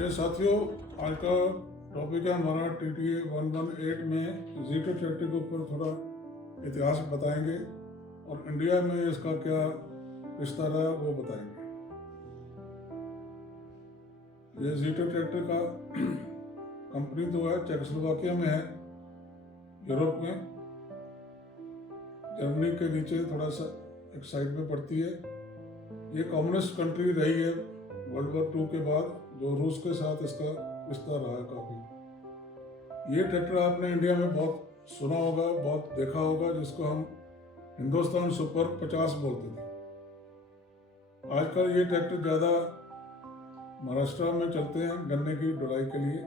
ये साथियों, आज का टॉपिक है हमारा TTA 118 में जीटर ट्रैक्टर के ऊपर थोड़ा इतिहास बताएंगे और इंडिया में इसका क्या विस्तार है वो बताएंगे। ये जीटर ट्रैक्टर का कंपनी तो है चेकोस्लोवाकिया में है, यूरोप में, जर्मनी के नीचे थोड़ा सा एक साइड में पड़ती है। ये कम्युनिस्ट कंट्री रही है वर्ल्ड वॉर 2 के बाद, जो रूस के साथ इसका विस्तार रहा है काफ़ी। ये ट्रैक्टर आपने इंडिया में बहुत सुना होगा, बहुत देखा होगा, जिसको हम हिंदुस्तान सुपर 50 बोलते थे। आजकल ये ट्रैक्टर ज़्यादा महाराष्ट्र में चलते हैं गन्ने की ढुलाई के लिए।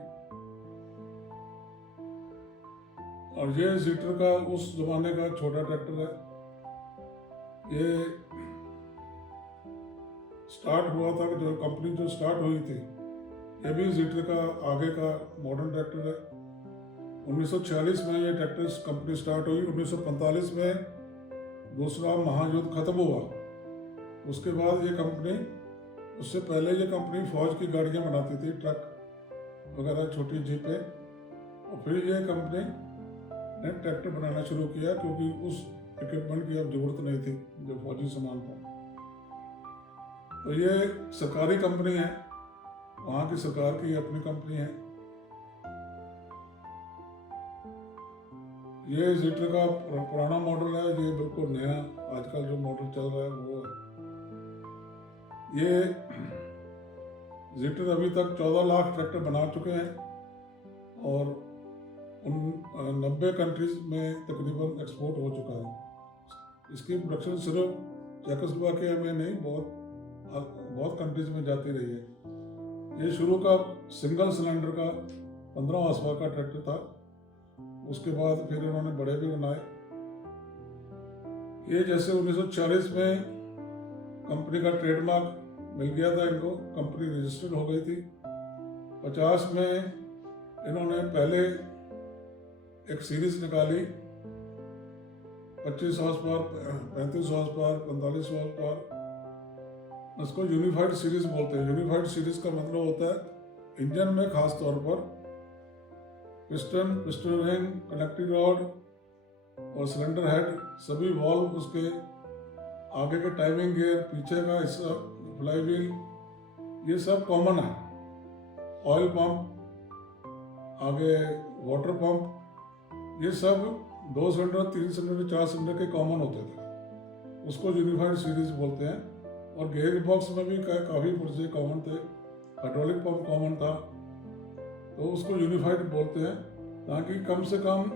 और ये जीटर का उस जमाने का छोटा ट्रैक्टर है। ये स्टार्ट हुआ था, जो कंपनी जो स्टार्ट हुई थी, ये भी जीटर का आगे का मॉडर्न ट्रैक्टर है। 1946 में ये ट्रैक्टर कंपनी स्टार्ट हुई। 1945 में दूसरा महायुद्ध खत्म हुआ। उसके बाद ये कंपनी, उससे पहले ये कंपनी फौज की गाड़ियाँ बनाती थी, ट्रक वगैरह, छोटी जीपें, और फिर ये कंपनी ने ट्रैक्टर बनाना शुरू किया क्योंकि उस इक्विपमेंट की अब जरूरत नहीं थी जो फौजी सामान था। तो ये सरकारी कंपनी है, वहाँ की सरकार की अपनी कंपनी है। ये जीटर का पुराना मॉडल है, ये बिल्कुल नया आजकल जो मॉडल चल रहा है वो है। ये जीटर अभी तक 14 लाख ट्रैक्टर बना चुके हैं और 90 कंट्रीज में तकरीबन एक्सपोर्ट हो चुका है। इसकी प्रोडक्शन सिर्फ चेकोस्लोवाकिया में नहीं, बहुत कंट्रीज में जाती रही है। ये शुरू का सिंगल सिलेंडर का 15 हॉर्सपावर का ट्रैक्टर था। उसके बाद फिर उन्होंने बड़े भी बनाए। ये जैसे 1940 में कंपनी का ट्रेडमार्क मिल गया था इनको, कंपनी रजिस्टर्ड हो गई थी। 50 में इन्होंने पहले एक सीरीज निकाली, 25 हॉर्सपावर, 35 हॉर्सपावर, 45 हॉर्सपावर। इसको यूनिफाइड सीरीज बोलते हैं। यूनिफाइड सीरीज का मतलब होता है इंजन में खास तौर पर पिस्टन रिंग, कनेक्टिंग रॉड और सिलेंडर हेड, सभी वॉल्व, उसके आगे के टाइमिंग गियर, पीछे का हिस्सा, फ्लाई व्हील, ये सब कॉमन है। ऑयल पंप, आगे वाटर पंप, ये सब 2 सिलेंडर, 3 सिलेंडर, 4 सिलेंडर के कॉमन होते थे। उसको यूनिफाइड सीरीज बोलते हैं। और गेयर बॉक्स में भी काफ़ी पुर्जे कॉमन थे, हाइड्रोलिक पंप कॉमन था, तो उसको यूनिफाइड बोलते हैं, ताकि कम से कम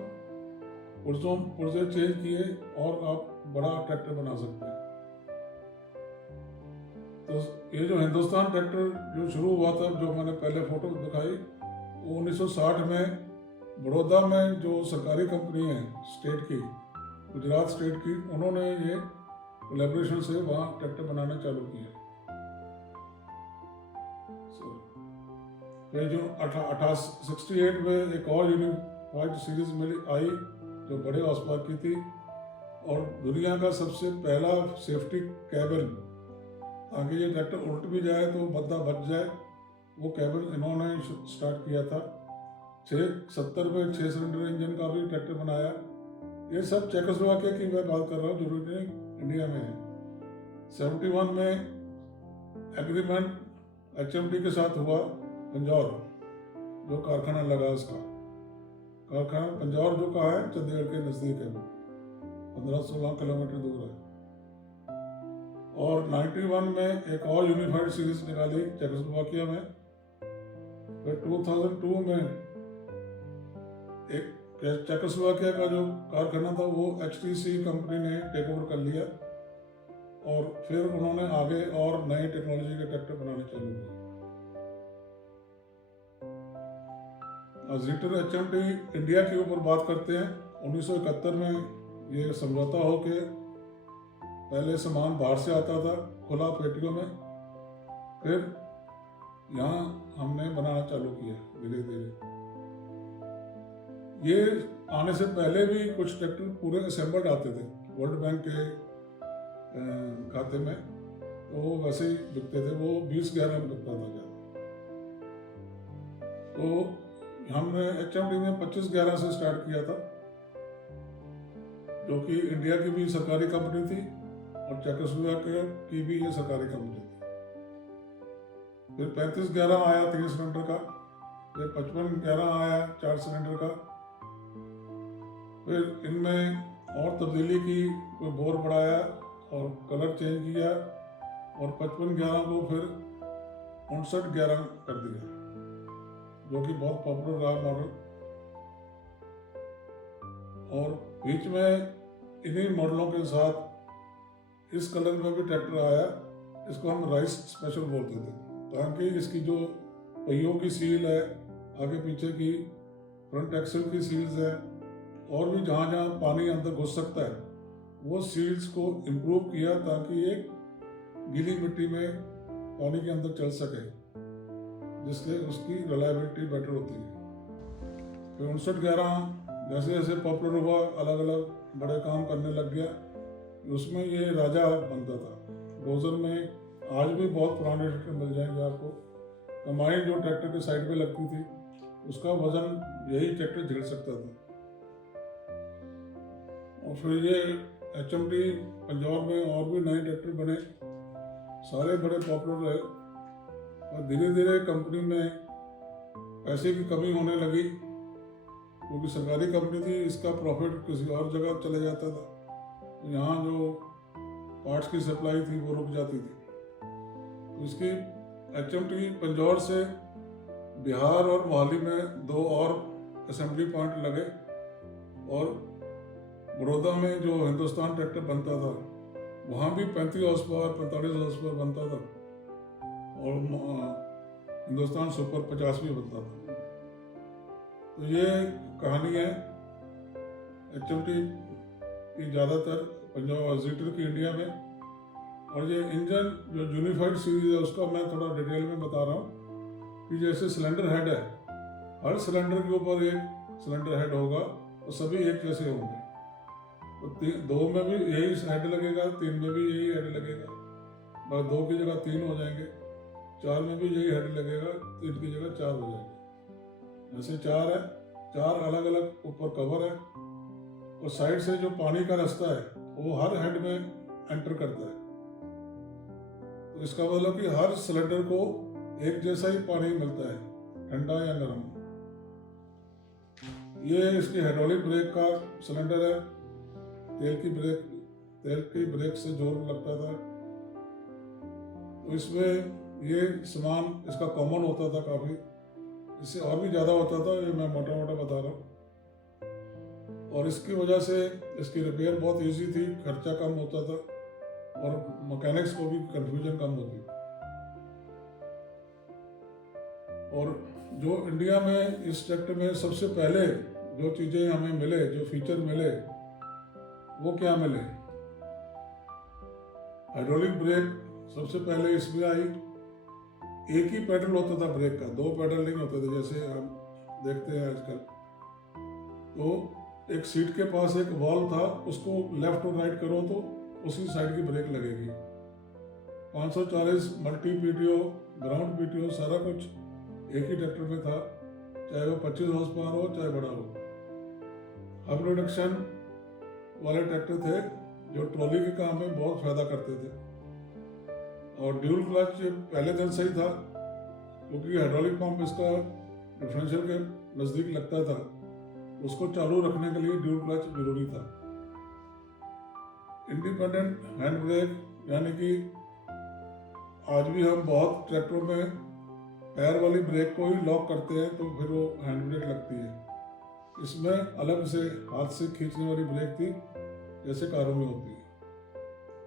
पुर्जे चेंज किए और आप बड़ा ट्रैक्टर बना सकते हैं। तो ये जो हिंदुस्तान ट्रैक्टर जो शुरू हुआ था, जो मैंने पहले फोटो दिखाई, वो 1960 में बड़ौदा में जो सरकारी कंपनी है स्टेट की, गुजरात स्टेट की, उन्होंने ये कोलैबोरेशन से वहाँ ट्रैक्टर बनाना चालू किया। फिर जो 68 में एक और यूनिफाइड सीरीज मिली आई जो बड़े हॉर्सपावर की थी, और दुनिया का सबसे पहला सेफ्टी कैबिन, ताकि ये ट्रैक्टर उल्ट भी जाए तो बंदा बच जाए, वो कैबिन इन्होंने स्टार्ट किया था। 70 में 6 सिलेंडर इंजन का भी ट्रैक्टर बनाया। ये सब चेकोस्लोवाकिया की मैं बात कर रहा हूँ, जरूरी नहीं इंडिया में है। 71 में एग्रीमेंट HMT के साथ हुआ, पंजौर जो कारखाना लगा, उसका कारखाना पंजौर जो कहा है, चंडीगढ़ के नज़दीक है, वो 15-16 किलोमीटर दूर है। और 91 में एक और यूनिफाइड सीरीज निकाली चेकोस्लोवाकिया में। फिर 2002 में एक चेकोस्लोवाकिया का जो कारखाना था वो HTC कंपनी ने टेक ओवर कर लिया, और फिर उन्होंने आगे और नई टेक्नोलॉजी के ट्रैक्टर बनाने चालू किए। जीटर HMT इंडिया के ऊपर बात करते हैं। 1971 में ये समझौता हो के पहले सामान बाहर से आता था खुला पेटियों में, फिर यहाँ हमने बनाना चालू किया धीरे धीरे। ये आने से पहले भी कुछ ट्रैक्टर पूरे असेंबल्ड आते थे वर्ल्ड बैंक के खाते में, तो वो वैसे ही बिकते थे। वो 20-11 में बिकता था ज़्यादा। तो हमने HMD में 25/11 से स्टार्ट किया था, जो कि इंडिया की भी सरकारी कंपनी थी और चेकोस्लोवाकिया की भी ये सरकारी कंपनी थी। फिर 35/11 आया 3 सिलेंडर का, फिर 55/11 आया 4 सिलेंडर का। फिर इनमें और तब्दीली की, कोई बोर बढ़ाया और कलर चेंज किया और 55/11 को फिर 59/11 कर दिया, जो कि बहुत पॉपुलर रहा मॉडल। और बीच में इन्हीं मॉडलों के साथ इस कलर में भी ट्रैक्टर आया, इसको हम राइस स्पेशल बोलते थे, ताकि इसकी जो पहियों की सील है, आगे पीछे की फ्रंट एक्सल की सील्स है, और भी जहाँ जहाँ पानी अंदर घुस सकता है वो सील्स को इम्प्रूव किया, ताकि एक गीली मिट्टी में पानी के अंदर चल सके, जिससे उसकी रिलायबिलिटी बेटर होती है। फिर 59/11 जैसे जैसे पॉपुलर हुआ, अलग अलग बड़े काम करने लग गया, उसमें ये राजा बनता था। डोजर में आज भी बहुत पुराने ट्रैक्टर मिल जाएंगे आपको। कमाई जो ट्रैक्टर के साइड पे लगती थी, उसका वजन यही ट्रैक्टर झेल सकता था। और फिर ये HMD पंजाब में और भी नए ट्रैक्टर बने, सारे बड़े पॉपुलर रहे। और धीरे धीरे कंपनी में पैसे की कमी होने लगी, क्योंकि सरकारी कंपनी थी, इसका प्रॉफिट किसी और जगह चले जाता था। यहाँ जो पार्ट्स की सप्लाई थी वो रुक जाती थी। तो इसकी HMD पंजौर से बिहार और मोहाली में 2 और असेंबली पॉइंट लगे, और बड़ौदा में जो हिंदुस्तान ट्रैक्टर बनता था वहाँ भी 35 हॉर्स पावर 45 हॉर्स पावर बनता था, और हिंदुस्तान सुपर 50 भी बनता था। तो ये कहानी है HMD की ज़्यादातर पंजाब जीटर की इंडिया में। और ये इंजन जो यूनिफाइड सीरीज है उसका मैं थोड़ा डिटेल में बता रहा हूँ कि जैसे सिलेंडर हेड है, हर सिलेंडर के ऊपर एक सिलेंडर हेड होगा और सभी एक जैसे होंगे। तो 2 में भी यही हेड लगेगा, 3 में भी यही हेड लगेगा, बस 2 की जगह 3 हो जाएंगे, 4 में भी यही हेड लगेगा, 3 की जगह 4 हो जाएंगे। जैसे 4 है, 4 अलग अलग ऊपर कवर है, और साइड से जो पानी का रास्ता है वो हर हेड में एंटर करता है। तो इसका मतलब कि हर सिलेंडर को एक जैसा ही पानी मिलता है, ठंडा या गर्म। ये इसकी हाइड्रोलिक ब्रेक का सिलेंडर है। तेल की ब्रेक से जोर लगता था। तो इसमें ये सामान इसका कॉमन होता था काफ़ी, इससे और भी ज़्यादा होता था, ये मैं मोटा मोटा बता रहा हूँ। और इसकी वजह से इसकी रिपेयर बहुत इजी थी, खर्चा कम होता था, और मैकेनिक्स को भी कंफ्यूजन कम होती। और जो इंडिया में इस ट्रैक्टर में सबसे पहले जो चीज़ें हमें मिले, जो फीचर मिले, वो क्या मिले? हाइड्रोलिक ब्रेक सबसे पहले इसमें आई। एक ही पैडल होता था ब्रेक का, 2 पैडल नहीं होते थे जैसे हम देखते हैं आजकल। तो एक सीट के पास एक वॉल्व था, उसको लेफ्ट और राइट करो तो उसी साइड की ब्रेक लगेगी। 540 मल्टी PTO, ग्राउंड PTO, सारा कुछ एक ही ट्रैक्टर में था, चाहे वो 25 हॉर्स पावर हो चाहे बड़ा हो। हब रिडक्शन वाले ट्रैक्टर थे जो ट्रॉली के काम में बहुत फायदा करते थे। और ड्यूल क्लच पहले दिन से ही था, क्योंकि हाइड्रोलिक पंप इसका डिफरेंशियल के नज़दीक लगता था, उसको चालू रखने के लिए ड्यूल क्लच जरूरी था। इंडिपेंडेंट हैंड ब्रेक, यानी कि आज भी हम बहुत ट्रैक्टरों में पैर वाली ब्रेक को ही लॉक करते हैं तो फिर वो हैंड ब्रेक लगती है। इसमें अलग से हाथ से खींचने वाली ब्रेक थी, जैसे कारों में होती है।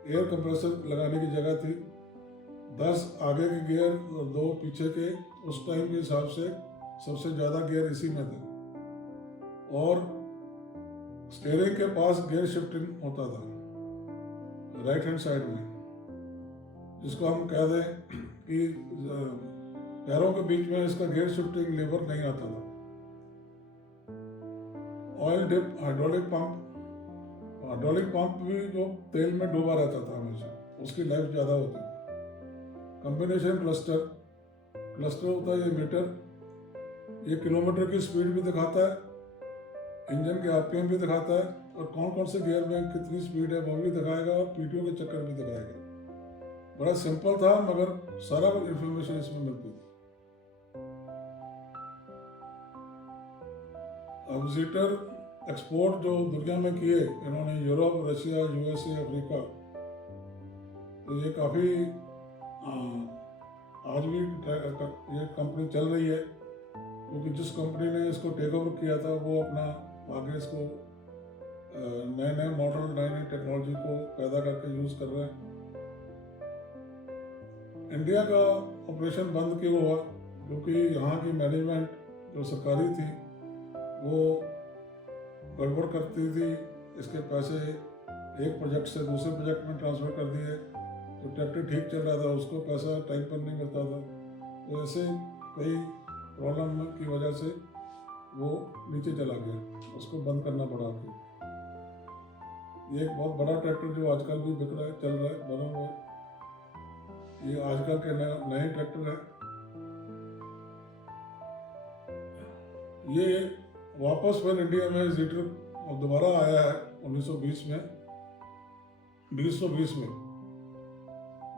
एयर कंप्रेसर लगाने की जगह थी। 10 आगे के गियर और 2 पीछे के, उस टाइम के हिसाब से सबसे ज़्यादा गियर इसी में थे। और स्टीयरिंग के पास गियर शिफ्टिंग होता था राइट हैंड साइड में, जिसको हम कह दें कि पैरों के बीच में इसका गियर शिफ्टिंग लीवर नहीं आता था। ऑयल डिप हाइड्रोलिक पंप भी जो तेल में डूबा रहता था हमेशा, उसकी लाइफ ज़्यादा होती थी। कॉम्बिनेशन क्लस्टर होता है ये मीटर, ये किलोमीटर की स्पीड भी दिखाता है, इंजन के आरपीएम भी दिखाता है, और कौन कौन से गियर में कितनी स्पीड है वो भी दिखाएगा, और पीटीओ के चक्कर भी दिखाएगा। बड़ा सिंपल था, मगर सारा इंफॉर्मेशन इसमें मिलती थी। अब जीटर एक्सपोर्ट जो दुनिया में किए इन्होंने, यूरोप, रशिया, यूएसए, अफ्रीका, तो ये काफ़ी आज भी ये कंपनी चल रही है, क्योंकि जिस कंपनी ने इसको टेक ओवर किया था वो अपना आगे इसको नए नए मॉडल, नई नई टेक्नोलॉजी को पैदा करके यूज़ कर रहे हैं। इंडिया का ऑपरेशन बंद क्यों हुआ? क्योंकि यहाँ की मैनेजमेंट जो सरकारी थी वो गड़बड़ करती थी, इसके पैसे एक प्रोजेक्ट से दूसरे प्रोजेक्ट में ट्रांसफ़र कर दिए, तो ट्रैक्टर ठीक चल रहा था उसको पैसा टाइम पर नहीं मिलता था, तो ऐसे कई प्रॉब्लम की वजह से वो नीचे चला गया, उसको बंद करना पड़ा। ये एक बहुत बड़ा ट्रैक्टर जो आजकल भी बिक रहा है, चल रहा है, बना हुआ है, ये आजकल के नए ट्रैक्टर है। ये वापस फिर इंडिया में जीटर दोबारा आया है 1920 में, 1920 में।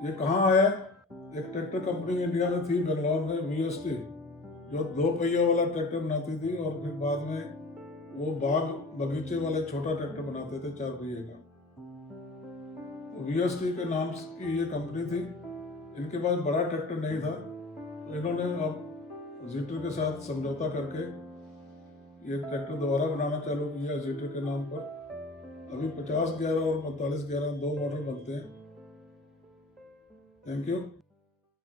ये कहाँ आया? एक ट्रैक्टर कंपनी इंडिया में थी बेंगलोर में, वीएसटी, जो 2 पहियों वाला ट्रैक्टर बनाती थी, और फिर बाद में वो बाग बगीचे वाले छोटा ट्रैक्टर बनाते थे 4 पहिए का। तो वीएसटी के नाम की ये कंपनी थी, इनके पास बड़ा ट्रैक्टर नहीं था, तो इन्होंने अब जीटर के साथ समझौता करके ये ट्रैक्टर दोबारा बनाना चालू किया जीटर के नाम पर। अभी 50-11 और 45-11 2 मॉडल बनते हैं। Thank you.